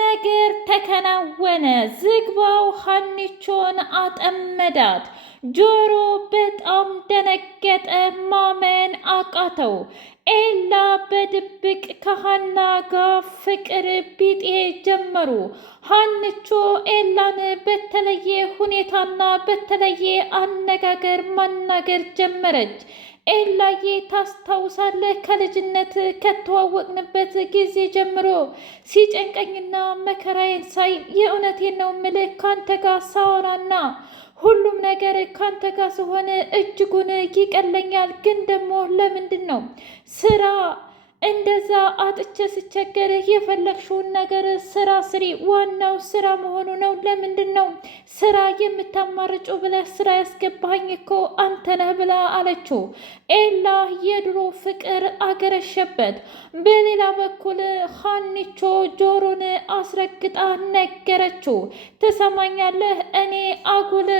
ነገር ተከናወነ። ዝግባው ሀኒቾን አጠመዳት። ጆሮ በጣም ደነገጠ፣ ማመን አቃተው። ኤላ በድብቅ ከሀና ጋር ፍቅር ቢጤ ጀመሩ። ሀንቾ ኤላን በተለየ ሁኔታና በተለየ አነጋገር ማናገር ጀመረች። ኤላዬ ታስታውሳለህ? ከልጅነት ከተዋወቅንበት ጊዜ ጀምሮ ሲጨንቀኝና መከራዬን ሳይ የእውነቴን ነው ምልህ ካንተ ጋር ሳወራና ሁሉም ነገር ካንተ ጋር ስሆን እጅጉን ይቀለኛል። ግን ደግሞ ለምንድን ነው ስራ እንደዛ አጥቼ ስቸገር የፈለግሽውን ነገር ስራ ስሪ፣ ዋናው ስራ መሆኑ ነው። ለምንድን ነው ስራ የምታማርጩ ብለህ ስራ ያስገባኝ እኮ አንተ ነህ ብላ አለችው። ኤላ የድሮ ፍቅር አገረሸበት። በሌላ በኩል ሀኒቾ ጆሮን አስረግጣ ነገረችው። ትሰማኛለህ? እኔ አጉል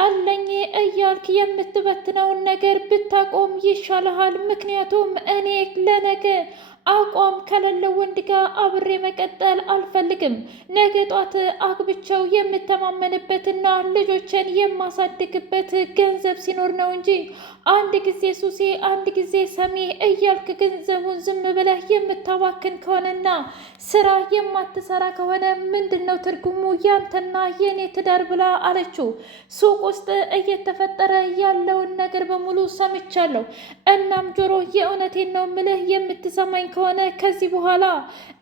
አለኝ እያልክ የምትበትነውን ነገር ብታቆም ይሻልሃል። ምክንያቱም እኔ ለነገ አቋም ከሌለው ወንድ ጋር አብሬ መቀጠል አልፈልግም። ነገ ጧት አግብቸው የምተማመንበትና ልጆችን የማሳድግበት ገንዘብ ሲኖር ነው እንጂ አንድ ጊዜ ሱሴ አንድ ጊዜ ሰሚ እያልክ ገንዘቡን ዝም ብለህ የምታባክን ከሆነና ስራ የማትሰራ ከሆነ ምንድን ነው ትርጉሙ ያንተና የኔ ትዳር ብላ አለችው። ሱቅ ውስጥ እየተፈጠረ ያለውን ነገር በሙሉ ሰምቻለሁ። እናም ጆሮ የእውነቴን ነው ምልህ የምትሰማኝ ከሆነ ከዚህ በኋላ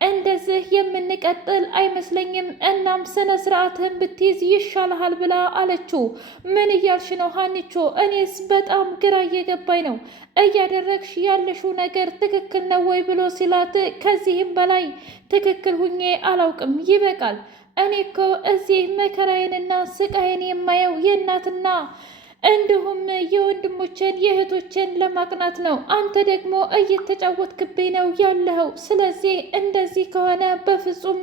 እንደዚህ የምንቀጥል አይመስለኝም። እናም ስነ ስርዓትህን ብትይዝ ይሻልሃል ብላ አለችው። ምን እያልሽ ነው ሀኒቾ? እኔስ በጣም ግራ እየገባኝ ነው። እያደረግሽ ያለሽው ነገር ትክክል ነው ወይ ብሎ ሲላት፣ ከዚህም በላይ ትክክል ሁኜ አላውቅም፣ ይበቃል። እኔ እኮ እዚህ መከራዬንና ስቃዬን የማየው የእናትና እንዲሁም የወንድሞችን የእህቶችን ለማቅናት ነው። አንተ ደግሞ እየተጫወትክብኝ ነው ያለኸው። ስለዚህ እንደዚህ ከሆነ በፍጹም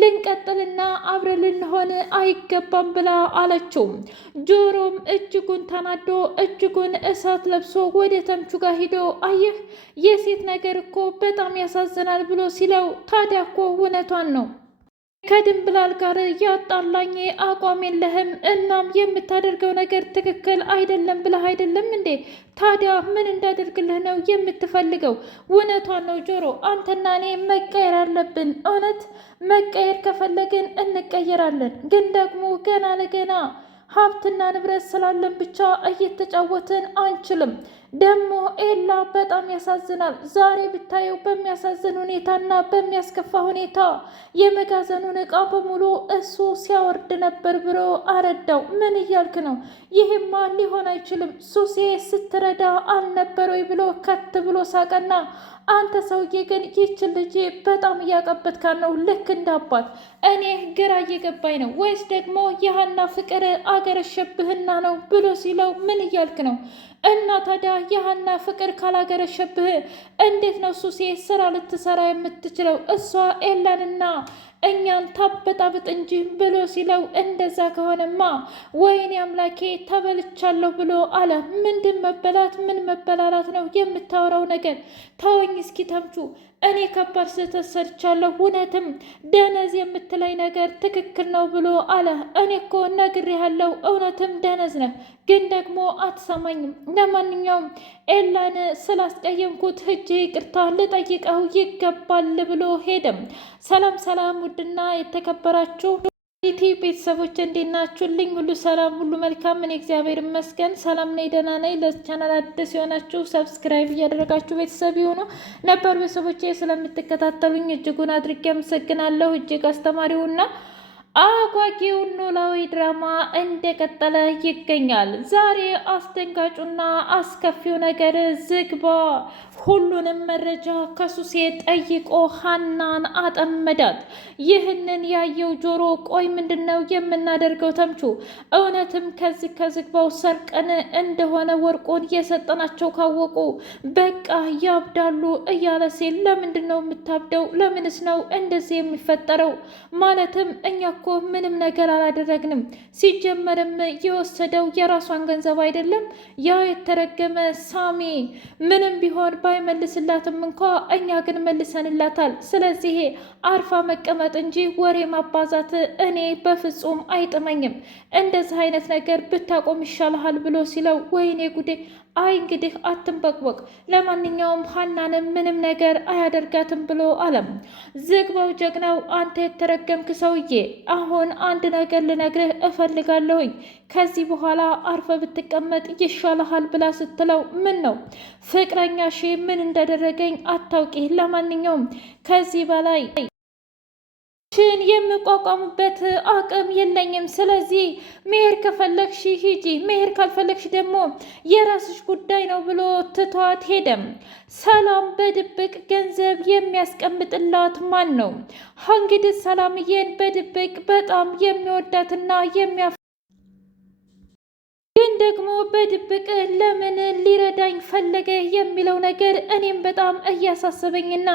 ልንቀጥልና አብረን ልንሆን አይገባም ብላ አለችው። ጆሮም እጅጉን ተናዶ እጅጉን እሳት ለብሶ ወደ ተምቹ ጋር ሂዶ አየህ የሴት ነገር እኮ በጣም ያሳዝናል ብሎ ሲለው፣ ታዲያ እኮ እውነቷን ነው ከድንብላል ጋር ያጣላኝ አቋም የለህም። እናም የምታደርገው ነገር ትክክል አይደለም ብለህ አይደለም እንዴ? ታዲያ ምን እንዳደርግልህ ነው የምትፈልገው? እውነቷን ነው ጆሮ፣ አንተና እኔ መቀየር አለብን። እውነት መቀየር ከፈለግን እንቀየራለን። ግን ደግሞ ገና ለገና ሀብትና ንብረት ስላለን ብቻ እየተጫወትን አንችልም። ደግሞ ኤላ በጣም ያሳዝናል። ዛሬ ብታየው በሚያሳዝን ሁኔታና በሚያስከፋ ሁኔታ የመጋዘኑን እቃ በሙሉ እሱ ሲያወርድ ነበር ብሎ አረዳው። ምን እያልክ ነው? ይህማ ሊሆን አይችልም። ሱሴ ስትረዳ አልነበር ወይ ብሎ ከት ብሎ ሳቀና፣ አንተ ሰውዬ ግን ይችን ልጅ በጣም እያቀበትካት ነው፣ ልክ እንዳባት። እኔ ግራ እየገባኝ ነው። ወይስ ደግሞ የሀና ፍቅር አገረሸብህና ነው ብሎ ሲለው፣ ምን እያልክ ነው? እና ታዲያ የሀና ፍቅር ካላገረሸብህ እንዴት ነው ሱሴ ስራ ልትሰራ የምትችለው? እሷ ኤላንና እኛን ታበጣብጥ እንጂ ብሎ ሲለው፣ እንደዛ ከሆነማ ወይኔ አምላኬ ተበልቻለሁ ብሎ አለ። ምንድን መበላት? ምን መበላላት ነው የምታወራው ነገር? ተወኝ እስኪ ተምቹ፣ እኔ ከባድ ስህተት ሰርቻለሁ። እውነትም ደነዝ የምትለኝ ነገር ትክክል ነው ብሎ አለ። እኔ እኮ ነግሬሃለሁ፣ እውነትም ደነዝ ነህ፣ ግን ደግሞ አትሰማኝም። ለማንኛውም ኤላን ስላስቀየምኩት ሂጄ ይቅርታ ልጠይቀው ይገባል ብሎ ሄደም። ሰላም ሰላም! ውድና የተከበራችሁ ኢቲ ቤተሰቦች እንዴት ናችሁልኝ? ሁሉ ሰላም፣ ሁሉ መልካም። እኔ እግዚአብሔር ይመስገን ሰላም ነኝ፣ ደህና ነኝ። ለዚህ ቻናል አዲስ የሆናችሁ ሰብስክራይብ እያደረጋችሁ ቤተሰብ የሆኑ ነበር ቤተሰቦቼ ስለምትከታተሉኝ እጅጉን አድርጌ አመሰግናለሁ። እጅግ አስተማሪውና አጓጊው ኖላዊ ድራማ እንደቀጠለ ይገኛል። ዛሬ አስደንጋጩና አስከፊው ነገር ዝግባ ሁሉንም መረጃ ከሱሴ ጠይቆ ሀናን አጠመዳት። ይህንን ያየው ጆሮ ቆይ ምንድን ነው የምናደርገው? ተምቹ እውነትም ከዚህ ከዝግባው ሰርቀን እንደሆነ ወርቁን የሰጠናቸው ካወቁ በቃ ያብዳሉ እያለ ሲል፣ ለምንድን ነው የምታብደው? ለምንስ ነው እንደዚህ የሚፈጠረው? ማለትም እኛ እኮ ምንም ነገር አላደረግንም። ሲጀመርም የወሰደው የራሷን ገንዘብ አይደለም። ያ የተረገመ ሳሚ ምንም ቢሆን ባይመልስላትም እንኳ እኛ ግን መልሰንላታል። ስለዚህ አርፋ መቀመጥ እንጂ ወሬ ማባዛት እኔ በፍጹም አይጥመኝም። እንደዚህ አይነት ነገር ብታቆም ይሻልሃል ብሎ ሲለው ወይኔ ጉዴ! አይ እንግዲህ አትንበቅበቅ፣ ለማንኛውም ሀናንም ምንም ነገር አያደርጋትም ብሎ አለም። ዝግባው ጀግናው፣ አንተ የተረገምክ ሰውዬ፣ አሁን አንድ ነገር ልነግርህ እፈልጋለሁኝ። ከዚህ በኋላ አርፈ ብትቀመጥ ይሻልሃል ብላ ስትለው ምን ነው ፍቅረኛሽ ምን እንዳደረገኝ አታውቂ። ለማንኛውም ከዚህ በላይ ሽን የምቋቋምበት አቅም የለኝም። ስለዚህ መሄድ ከፈለግሽ ሂጂ፣ መሄድ ካልፈለግሽ ደግሞ የራስሽ ጉዳይ ነው ብሎ ትቷት ሄደም። ሰላም በድብቅ ገንዘብ የሚያስቀምጥላት ማን ነው? እንግዲህ ሰላምዬን በድብቅ በጣም የሚወዳትና ግን ደግሞ በድብቅ ለምን ሊረዳኝ ፈለገ የሚለው ነገር እኔም በጣም እያሳሰበኝና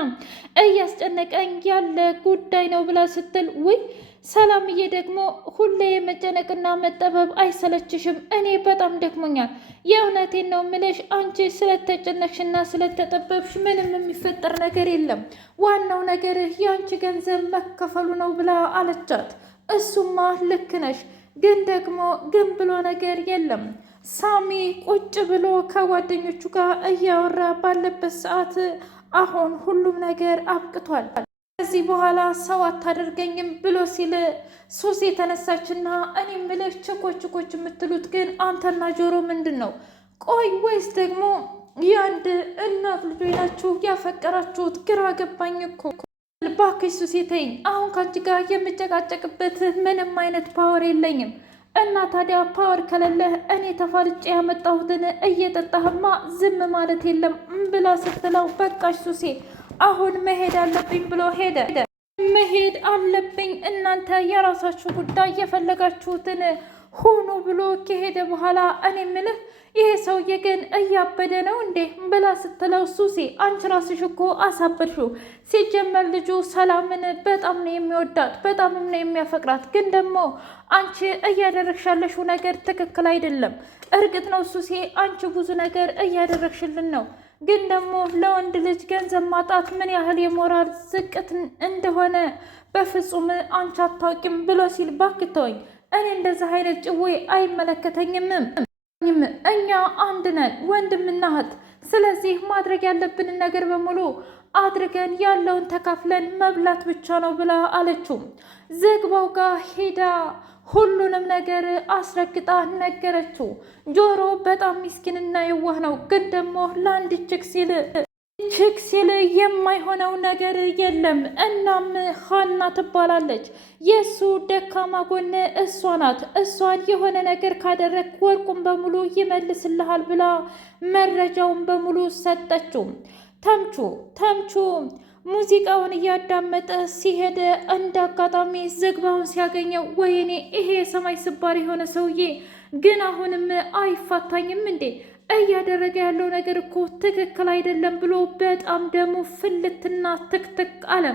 እያስጨነቀኝ ያለ ጉዳይ ነው ብላ ስትል ውይ ሰላምዬ ደግሞ ሁሌ መጨነቅና መጠበብ አይሰለችሽም? እኔ በጣም ደክሞኛል። የእውነቴን ነው ምልሽ፣ አንቺ ስለተጨነቅሽና ስለተጠበብሽ ምንም የሚፈጠር ነገር የለም። ዋናው ነገር የአንቺ ገንዘብ መከፈሉ ነው ብላ አለቻት። እሱማ ልክ ነሽ፣ ግን ደግሞ ግን ብሎ ነገር የለም። ሳሚ ቁጭ ብሎ ከጓደኞቹ ጋር እያወራ ባለበት ሰዓት አሁን ሁሉም ነገር አብቅቷል። ከዚህ በኋላ ሰው አታደርገኝም ብሎ ሲል ሱስ የተነሳችና እኔ ምልሽ ችኮች የምትሉት ግን አንተና ጆሮ ምንድን ነው? ቆይ ወይስ ደግሞ የአንድ እናት ልጆች ናችሁ ያፈቀራችሁት? ግራ ገባኝ እኮ። እባክሽ ሱሴ ተይኝ። አሁን ከአንቺ ጋር የምጨቃጨቅበት ምንም አይነት ፓወር የለኝም። እና ታዲያ ፓወር ከሌለህ እኔ ተፋልጬ ያመጣሁትን እየጠጣህማ ዝም ማለት የለም ብላ ስትለው በቃሽ ሱሴ አሁን መሄድ አለብኝ ብሎ ሄደ። መሄድ አለብኝ፣ እናንተ የራሳችሁ ጉዳይ የፈለጋችሁትን ሆኖ ብሎ ከሄደ በኋላ እኔ ምልህ ይሄ ሰውዬ ግን እያበደ ነው እንዴ ብላ ስትለው ሱሴ አንቺ ራስሽ እኮ አሳበድሽው። ሲጀመር ልጁ ሰላምን በጣም ነው የሚወዳት፣ በጣም ነው የሚያፈቅራት። ግን ደግሞ አንቺ እያደረግሻለሽው ነገር ትክክል አይደለም። እርግጥ ነው ሱሴ አንቺ ብዙ ነገር እያደረግሽልን ነው፣ ግን ደግሞ ለወንድ ልጅ ገንዘብ ማጣት ምን ያህል የሞራል ዝቅት እንደሆነ በፍጹም አንቺ አታውቂም ብሎ ሲል ባክተወኝ፣ እኔ እንደዚህ አይነት ጭዌ አይመለከተኝም። እኛ አንድ ነን ወንድምና እህት። ስለዚህ ማድረግ ያለብንን ነገር በሙሉ አድርገን ያለውን ተካፍለን መብላት ብቻ ነው ብላ አለችው። ዝግባው ጋር ሄዳ ሁሉንም ነገር አስረግጣ ነገረችው። ጆሮ በጣም ምስኪንና የዋህ ነው፣ ግን ደግሞ ለአንድ ችክ ሲል የማይሆነው ነገር የለም። እናም ሀና ትባላለች። የእሱ ደካማ ጎን እሷ ናት። እሷን የሆነ ነገር ካደረግ ወርቁን በሙሉ ይመልስልሃል ብላ መረጃውን በሙሉ ሰጠችው። ተምቹ ሙዚቃውን እያዳመጠ ሲሄድ እንደ አጋጣሚ ዝግባውን ሲያገኘው ወይኔ ይሄ የሰማይ ስባሪ የሆነ ሰውዬ ግን አሁንም አይፋታኝም እንዴ? እያደረገ ያለው ነገር እኮ ትክክል አይደለም ብሎ በጣም ደግሞ ፍልትና ትክትክ አለ።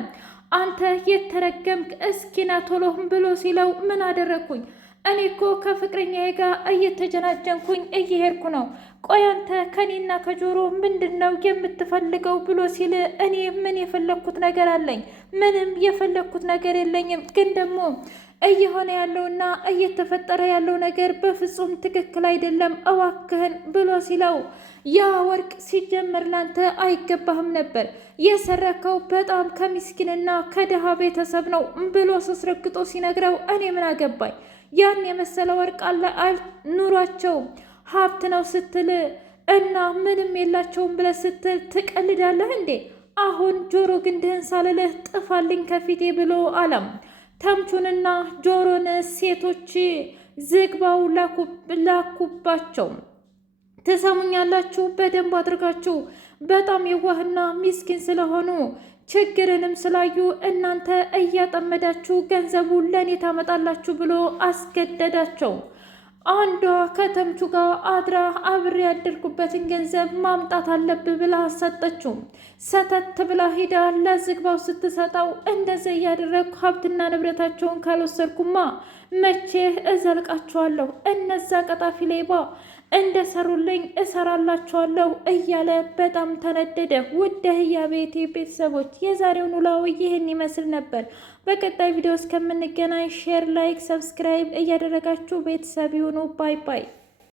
አንተ የተረገምክ እስኪና ቶሎም ብሎ ሲለው ምን አደረግኩኝ? እኔ እኮ ከፍቅረኛዬ ጋር እየተጀናጀንኩኝ እየሄድኩ ነው። ቆይ አንተ ከኔና ከጆሮ ምንድን ነው የምትፈልገው ብሎ ሲል እኔ ምን የፈለግኩት ነገር አለኝ? ምንም የፈለግኩት ነገር የለኝም። ግን ደግሞ እየሆነ ያለውና እየተፈጠረ ያለው ነገር በፍጹም ትክክል አይደለም፣ እዋክህን ብሎ ሲለው ያ ወርቅ ሲጀመር ላንተ አይገባህም ነበር፣ የሰረከው በጣም ከሚስኪንና ከድሃ ቤተሰብ ነው ብሎ አስረግጦ ሲነግረው እኔ ምን አገባኝ? ያን የመሰለ ወርቅ አለ ኑሯቸው ሀብት ነው ስትል እና ምንም የላቸውም ብለህ ስትል ትቀልዳለህ እንዴ? አሁን ጆሮ ግንድህን ሳልልህ ጥፋልኝ ከፊቴ ብሎ አለም። ተምቹንና ጆሮን ሴቶች ዝግባው ላኩባቸው። ትሰሙኛላችሁ? በደንብ አድርጋችሁ። በጣም የዋህና ሚስኪን ስለሆኑ ችግርንም ስላዩ እናንተ እያጠመዳችሁ ገንዘቡን ለእኔ ታመጣላችሁ ብሎ አስገደዳቸው። አንዷ ከተምቹ ጋር አድራ አብሬ ያደርጉበትን ገንዘብ ማምጣት አለብህ ብላ ሰጠችው። ሰተት ብላ ሂዳ ለዝግባው ስትሰጠው እንደዚያ እያደረግኩ ሀብትና ንብረታቸውን ካልወሰድኩማ መቼ እዘልቃቸዋለሁ? እነዛ ቀጣፊ ሌባ እንደሰሩልኝ እሰራላቸዋለሁ እያለ በጣም ተነደደ። ውድ የቤቴ ቤተሰቦች የዛሬው ኖላዊ ይህን ይመስል ነበር። በቀጣይ ቪዲዮ እስከምንገናኝ ሼር፣ ላይክ፣ ሰብስክራይብ እያደረጋችሁ ቤተሰብ ይሁኑ። ባይ ባይ።